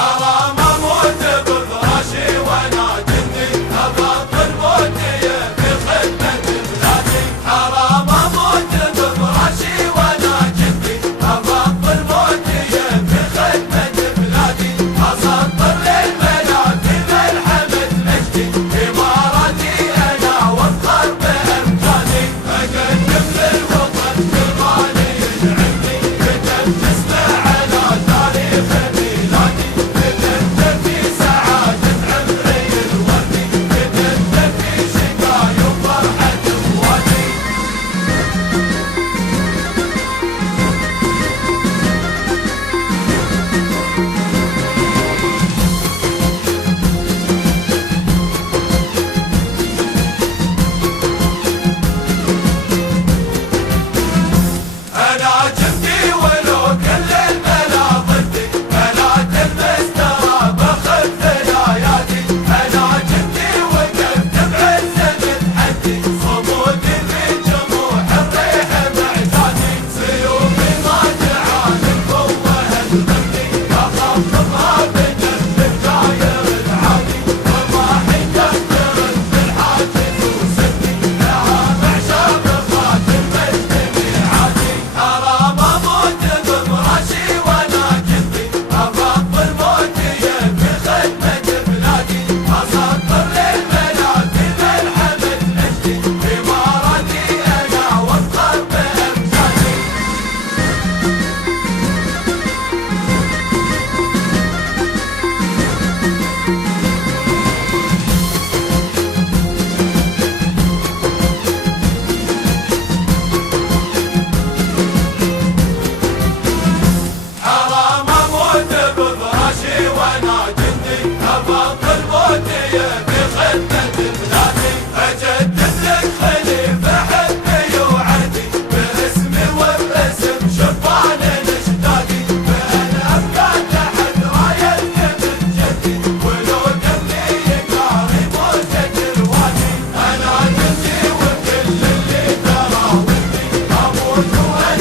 حرام اموت بفراشي وانا جندي ابطل موتي في خدمة بلادي. حرام اموت بفراشي وانا جندي ابطل موتي في خدمة بلادي. اسطر للملاك بالحمد مجدي اماراتي انا وافخر بامجادي. اقدم للوطن كل ما لي يدعمني كتبت اسمه على تاريخ ميلادي. كتبت في سعادة عمري الوردي كتبت في شقاي وفرحة اخواتي. أنا جندي ولو كل الملا ضدي أنا تلمس ترى باخذ ثناياتي. أنا جندي وقفت بعزة تحدي صمودي في جموع الريح بعتادي. سيوفي ما تعانق وهد ضدي أخفضها بنفس الجاير العادي. رماحي تخترق بالحاجز وسدي لها معشاق خاتم مجد ميعادي. حرام اموت بفراشي وانا جندي ابطل موتي في خدمة بلادي. اسطر للملاك بالحمد مجدي اماراتي انا وافخر بامجادي. حرام اموت بفراشي وانا جندي ابطل موتي في خدمة بلادي. اجدد لك خليفة حبي وعهدي باسمي وباسم شبان الاجدادي. بان ابقى تحت رايتك من جدي ولو دمي يقاري موجة الوادي. انا جندي وكل اللي ترى ودي اموت وانا